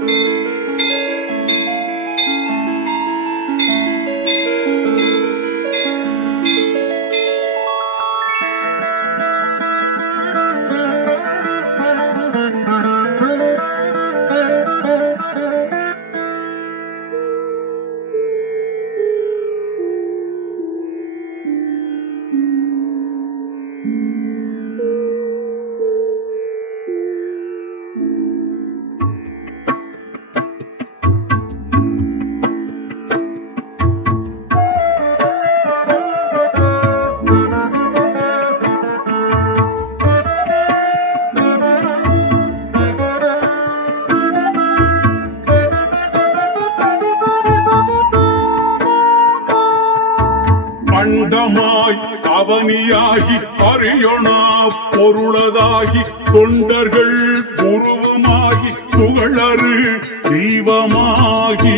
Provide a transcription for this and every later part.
அண்டமாய் அவனியாகி அறியொணா பொருளதாகி தொண்டர்கள் குருவுமாகி புகழறு தெய்வமாகி.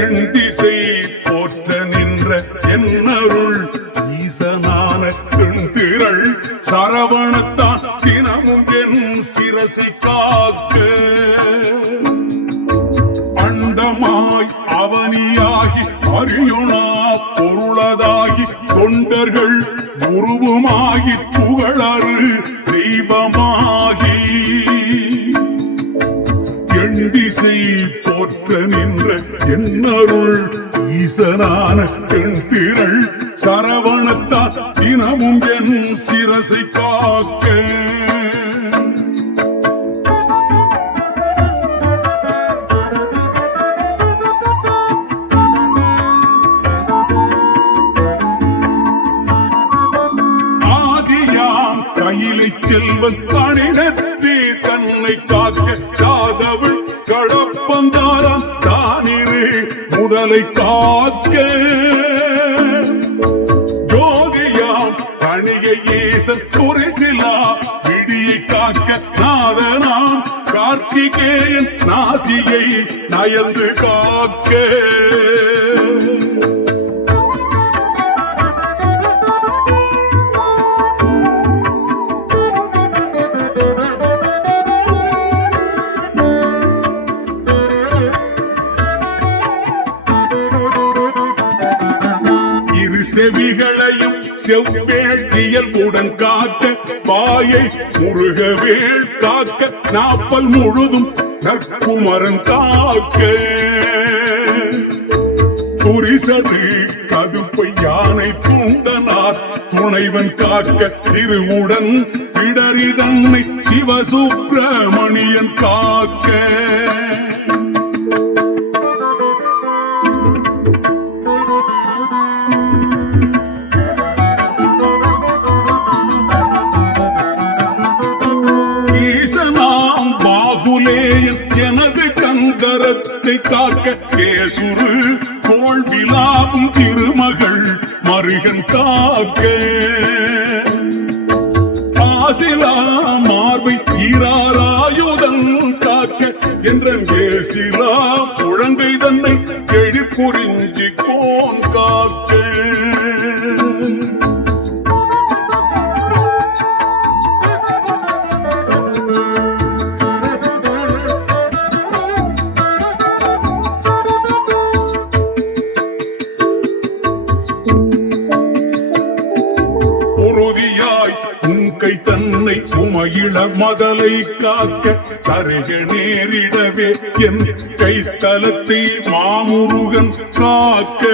என் திசை போற்ற நின்ற என்னருள் ஈசனான திரள் சரவணத்தான் தினமும் என் சிரசி காக்க. அண்டமாய் அவனியாகி அரியுணா பொருளதாகி தொண்டர்கள் உருவமாகி புகழறு தெய்வமாகி. எண் திசை போற்ற நின்ற என்னருள் ஈசனான கடப்பந்தாரான் தானிரு உடலை காக்க. யோகியாம் தனிகை ஈசன் குறைசிலா விடியை காக்க நாதனாம் கார்த்திகேயன் நாசியை நயந்து காக்க. செவிகளையும் செவ்வேட்டியல் உடன் காக்க வாயை முருகவேள் காக்க நாப்பல் முழுதும் நற்குமரன் காக்க குறிசது கதுப்பை யானை துண்டனார் துணைவன் காக்க திருவுடன் பிடரி தன்னை சிவசுப்பிரமணியன் காக்க. கந்தரத்தை காக்க கேசுரு கோள் விழாவும் திருமகள் மருகன் காக்க. ஆசிலா மார்பை ஈராராயுதன் காக்க என்ற கேசிலா குழந்தை தன்னை எழிப்புரிஞ்சி கோன் உமயில காக்க தருக நேரிடவே. என் கைத்தலத்தை மாமுருகன் காக்க.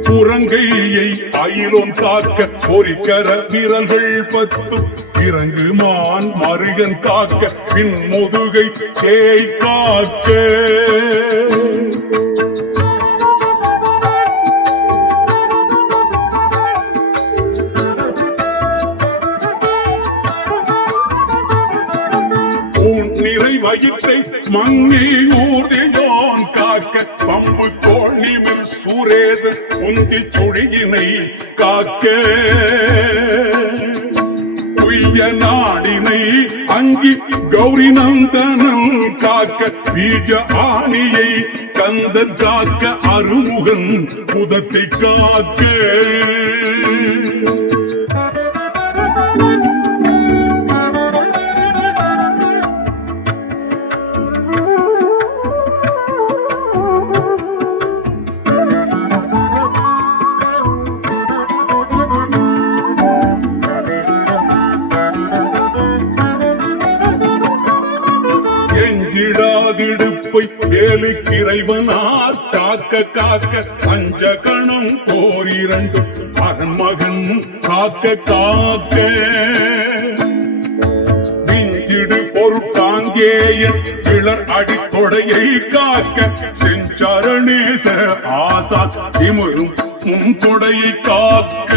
புறங்கையை அயிலோன் காக்க பொறிக்கர விரல்கள் பத்து இறங்கு மான் மருகன் காக்க பின் முதுகை சேய் காக்க. வயிற்றை மங்கி ஊர்தியோன் காக்க பம்பு தோழிமில் சுரேசன் உந்தி சுழியினை காக்க. உய்ய நாடினை அங்கி கௌரி நந்தனன் காக்க பீஜ ஆணியை கந்தன் காக்க அருமுகன் புதத்தை காக்க. இறைவனார் காக்க காக்க அஞ்ச கணம் போரிரண்டும் அரண்மகன் காக்க காக்க. விஞ்சிடு பொருட்டாங்கேயன் கிளர் அடித்தொடையை காக்க செஞ்சரணேச ஆசா திமிரும் முன் கொடையை காக்க.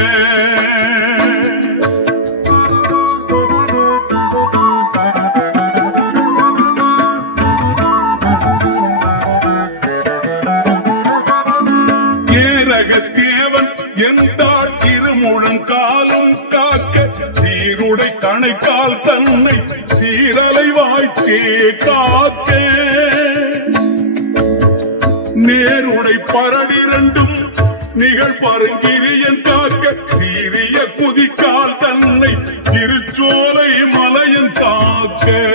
சீருடை கணைக்கால் தன்னை சீரலை வாய்த்தே காக்க நேருடை பரடிரண்டும் நிகழ் பருங்கிரியன் காக்க சீரிய குதிக்கால் தன்னை திருச்சோலை மலையன் காக்க.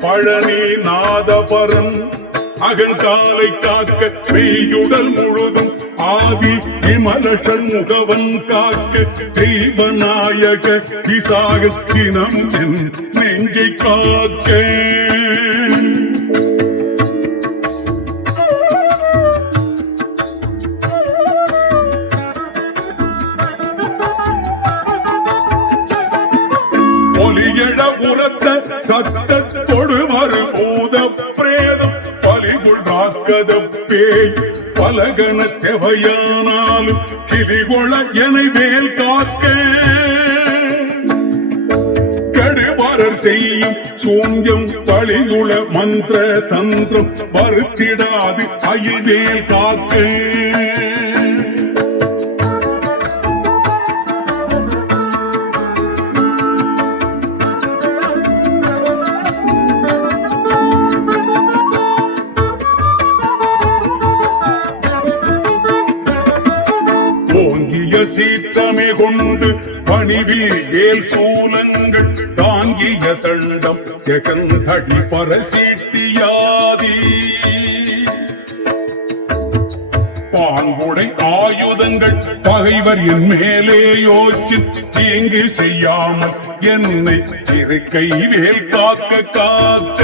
பழனி நாதபரன் அகங்காலை காக்க மெய்யுடல் முழுதும் ஆதி விமலஷன் முகவன் காக்க தெய்வநாயக விசாகத்தினம் என் நெஞ்சை காக்க. பலகன தெவையானாலும் கிளிகொள என மேல் காக்க. கடுவரர் செய்யும் சூன்யம் பலிகுள மந்திர தந்திரம் வருத்திடாது அயில் மேல் காக்க. சீற்றமே கொண்டு பணிவில் ஏல் சூலங்கள் தாங்கிய தண்டம். ஜெகந்தடி பரசீட்டியாதி. பாங்குடை ஆயுதங்கள் பகைவர் என் மேலே யோச்சு தீங்கு செய்யாமல் என்னை இருக்கை வேல் காக்க காக்க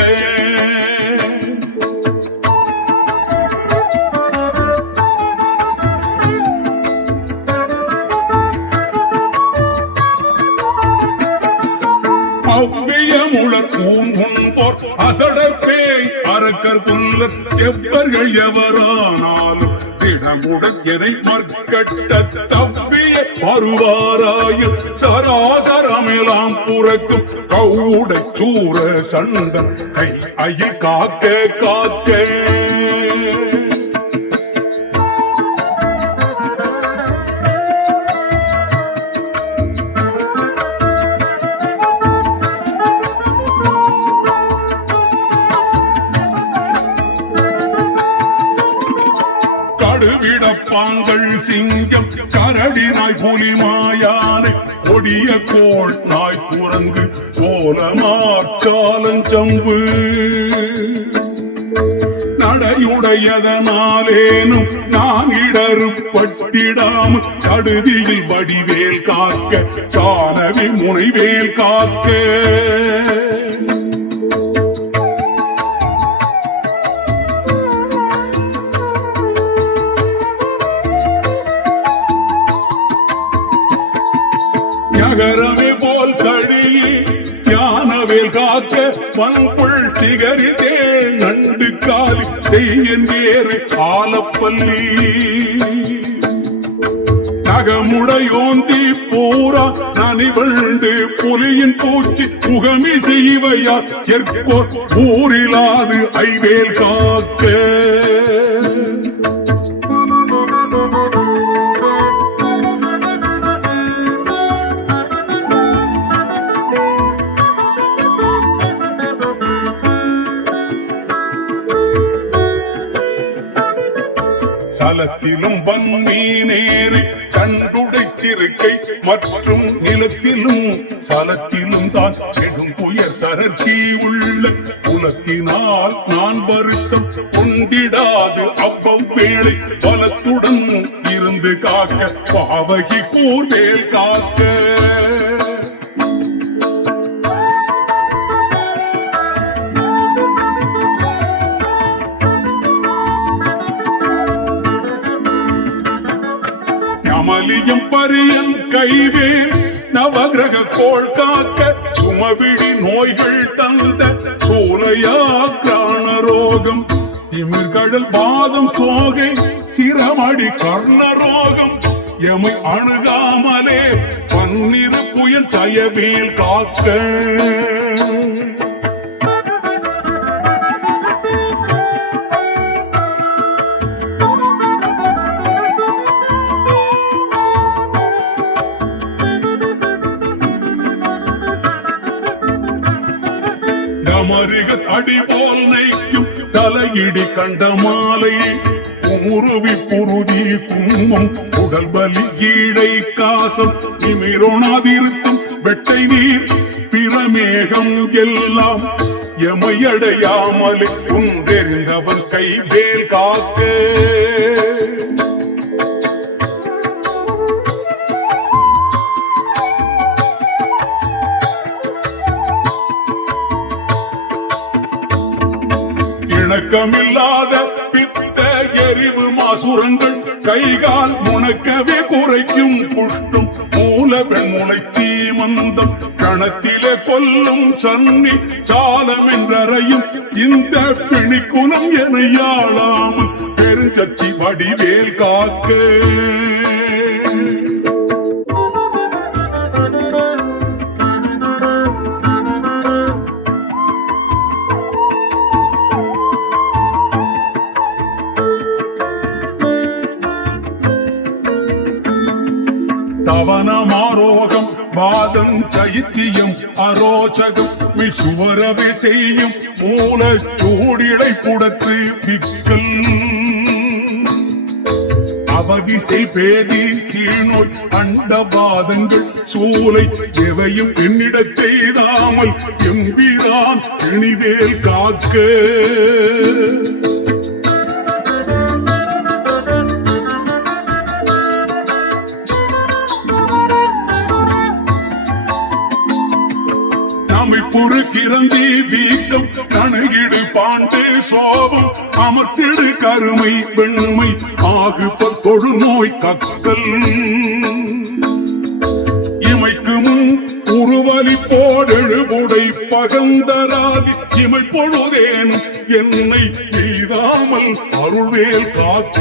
உண்போர் அரக்கர் புல்லர் எவ்வர்கள் எவரானாலும் திடமுடன் மற்கட்ட தப்பிய வருவாராயில் சராசரமெல்லாம் புறக்கும் கவுட சூர சண்டம் கை அயில் காக்க காக்க. கடுவிடப்பாங்கள் சிங்கம். கரடி நாய் புலி மாயானை கொடிய கோள் நாய் குரங்கு கோலமாச்சாலஞ்சம்பு நடையுடையதனாலேனும் நான் இடறுப்பட்டிடாம சடுதியில் வடிவேல் காக்க சானவி முனைவேல் காக்க. காக்க பண்புள் சிகரிதே நண்டு காலி செய்யேறு ஆலப்பள்ளி நகமுடையோந்தி போரா நனிவழ்ந்து புலியின் பூச்சி முகமி செய்வையா எற்கோ ஊரிலாது ஐவேல் காக்க. தலத்திலும் வன்னி நேரு கண்டுடைத்து மற்றும் நிலத்திலும் சலத்திலும் தான் நெடும் புயர் தரத்தி உள்ள குலத்தினால் நான் வருத்தம் கொண்டிடாது அவ்வளவேளை பலத்துடன் இருந்து காக்க பாவகி கூர்வேல் காக்க. கைவேல் நவகிரக கோள் காக்க சுமவிழி நோய்கள் தந்த சோலையா கிராண ரோகம் திமிர்கடல் பாதம் சோகை சிரமடி கர்ண ரோகம். எமை அணுகாமலே பன்னிரு புயல் சயவேல் காக்க. அடி போல் நைக்கும் தலையிடி கண்ட மாலை. உருவி புருதி கும்பம் உடல் பலி ஈடை காசம் நிமிரோணாதிருக்கும் வெட்டை நீர் பிரமேகம் எல்லாம் எமையடையாமலுக்கும் தெரிந்தவன் கை வேல் காக்க. கைகால் முனக்கவே குறைக்கும் புஷ்டும் மூலவன் பெண்முனை தீமந்தம் கணத்திலே கொல்லும் சன்னி சாலம் என்றறையும் இந்த பிணிக்குணம் என யாழாமல் பெருஞ்சத்தி வடிவே பவனமாரோகம் வாதம் சைத்தியம் அரோச்சகம் விசுவரவை செய்யும் மூல புடத்து பிக்கல் அவதிசை பேதி சீனோய் அண்டவாதங்கள் சூலை எவையும் என்னிடச் செய்தாமல் எம்பிரான் இனிவேல் காக்க. அமைப்புறு கிரந்தி வீக்கம் கணகிடு பாண்டே சோபம் அமர்த்திடு கருமை வெண்மை ஆகு தொழு நோய் கக்கல் இமைக்கு முன் உருவலி போடெழுபுடை பகந்தராதி இமை பொழுதேன் என்னை எய்தாமல் அருள்வேல் காக்க.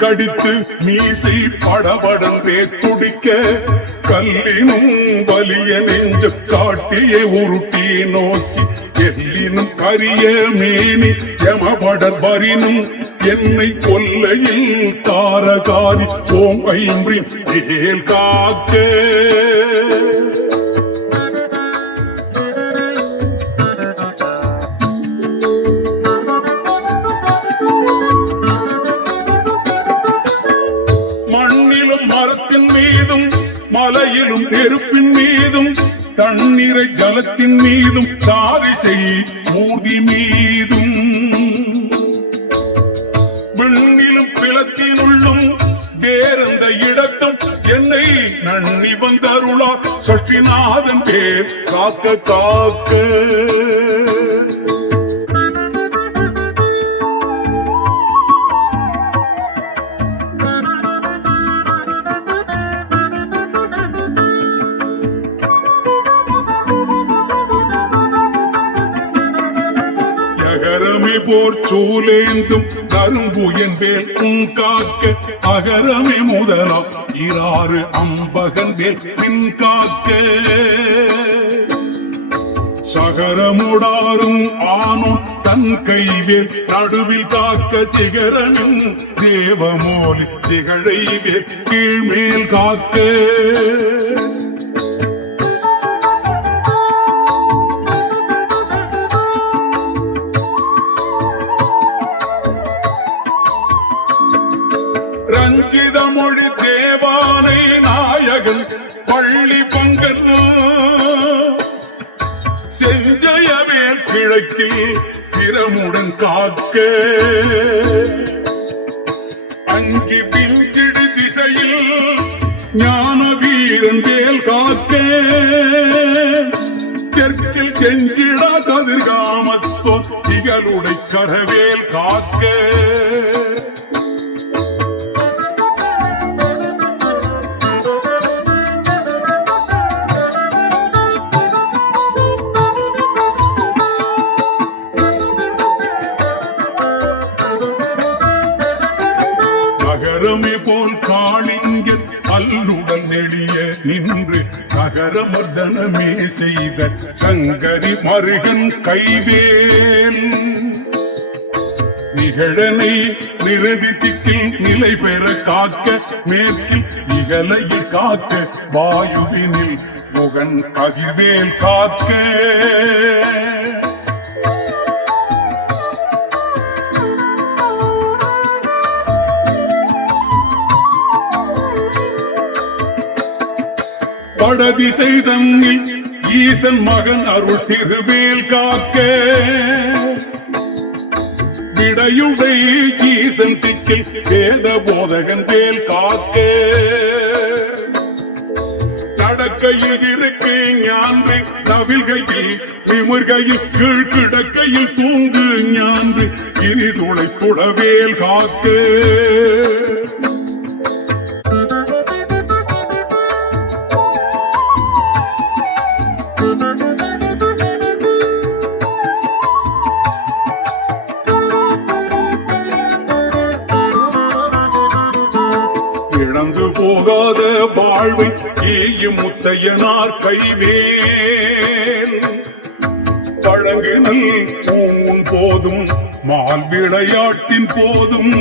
கடித்து மீசை படபடந்தே துடிக்க கல்லினும் வலிய நெஞ்சு காட்டிய உருட்டி நோக்கி எல்லினும் கரிய மேனி யமபடர் வரினும் என்னை கொல்லையில் தாரகாரி ஓம் ஐம்ரி ஏல் காக்க. நெருப்பின் மீதும் தண்ணீரை ஜலத்தின் மீதும் சாதி செய் மூர்த்தி மீதும். விண்ணிலும் பிளத்தினுள்ளும் வேறெந்த இடத்தும் என்னை நன்னி வந்தருளா. சஷ்டிநாதன் பேர் காக்க காக்க. சூலேந்தும் கரும்பு என்பேல் உன் காக்க. அகரமே முதலாம் இராறு அம்பகன் வேல் பின் காக்க. சகரமுடாரும் ஆணும் தன் கைவேல் நடுவில் காக்க சிகரனும் தேவமோலி திகழைவேல் கீழ்மேல் காக்க. கிழக்கில் திறமுடன் காக்க. அங்கி பின்கிடு திசையில் ஞான வீரன் வேல் காக்க. தெற்கில் கெஞ்சிடா கதிர்காமத்தோ திகளுடை கரவேல் காக்க. நகரமர்தனமே செய்த சங்கரி மருகன் கைவேல். நிகழனை நிறுதி நிலை பெற காக்க மேற்கில் இகலையில் காக்க வாயுவினில் முகன் கதிர்வேல் காக்க. வடதிசை தங்கில் ஈசன் மகன் அருள் திருவேல் காக்க. விடையுடை ஈசன் திக்கில் வேத போதகன் வேல் காக்க. நடக்கையில் இருக்கு ஞான்று நவில்கையில் நிமிர்கையில் கீழ் கிடக்கையில் தூங்கு ஞான்று இனி துளை துளவேல் காக்க. ஏயும் முத்தையனார் கைவேல் பழங்குதல் பூன் போதும் மால் விளையாட்டின் போதும்.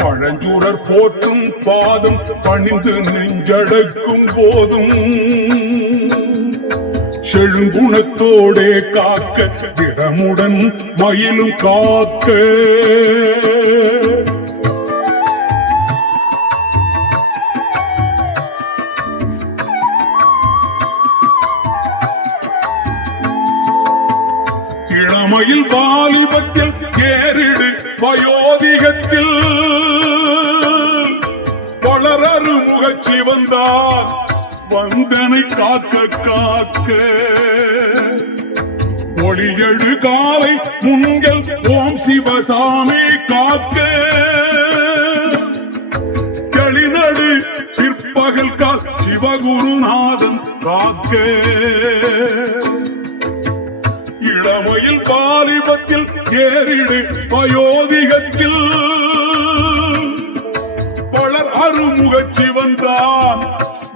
பழஞ்சுடர் போற்றும் பாதம் பணிந்து நெஞ்சடக்கும் போதும். செழுங்குணத்தோடே காக்க திடமுடன் மயிலும் காக்க. வந்தார் வந்தனை காக்க காக்க. ஒளியழு காலை முன்கள் ஓம் சிவசாமி காக்க. களிநடு பிற்பகல் கால் சிவகுருநாதன் காக்க. இளமையில் பாலிபத்தில் ஏறிடு வயோதிகத்தில். வளர் வந்தான்.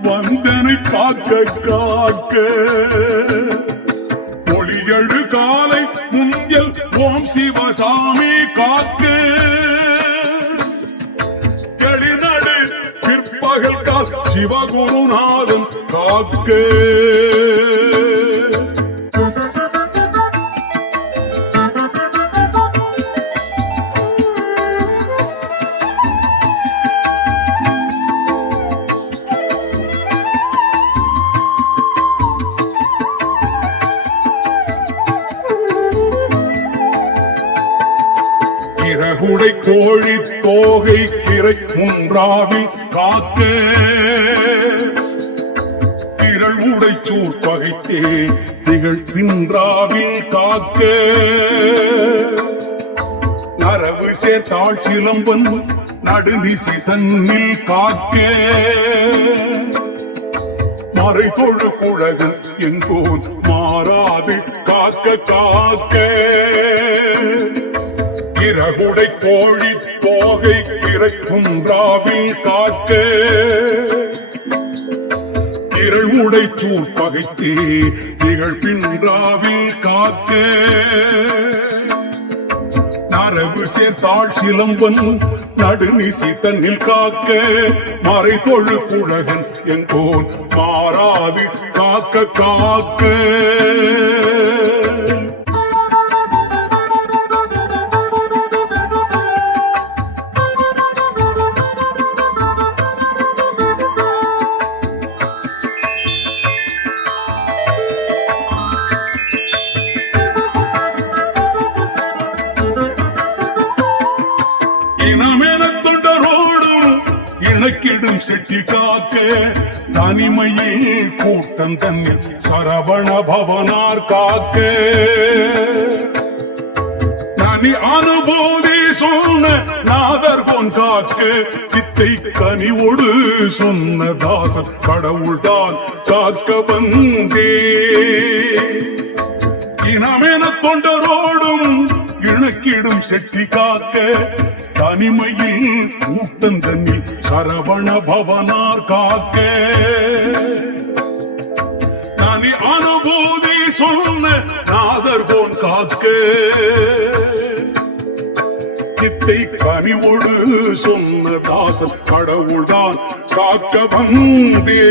வந்தனை காக்க காக்க. ஒளியழு காலை முந்தியல் ஓம் சிவசாமி காக்க. எழினடு பிற்பகல் கால் சிவகுருநாதன் காக்கே. இறகுடை கோழி தோகை கிரை முன்றாவில் காக்க. திரள் உடைச்சூர் பகைத்தே திகழ் பின்றாவில் காக்க. நரவு சேர்த்தாள் சிலம்பன் நடுதிசை தன்னில் காக்க. மறை தொழு குழகன் எங்கோன் மாறாது காக்க காக்க. இறகுடை கோழி தோகை இறை ராவில் காக்க. திரள் உடைச்சூர் பகைத்தே திகழ் ராவில் காக்க. நரவு சேர்த்தாள் சிலம்பன் நடுநிசி தன்னில் காக்க. மறை தொழு குழகன் எங்கோன் மாறாது காக்க காக்க. இணக்கிடும் செட்டி காக்க தனிமையில் கூட்டம் தன்னில் சரவண பவனார் காக்க. தனி அனுபூதி சொன்ன நாதர் பொன் காக்க. இத்தை கனிவோடு சொன்ன தாசன் கடவுள்தான் காக்க வந்தே. இனமென தொண்டரோடும் இணக்கிடும் செட்டி காக்க. தனிமையில் கூட்டம் சரவண பவனார் காக்க தனி அனுபூதி சொன்ன நாதர்கோன் காக்க இத்தை கனிவோடு சொன்ன தாசன் கடவுள்தான் காக்க வந்தே.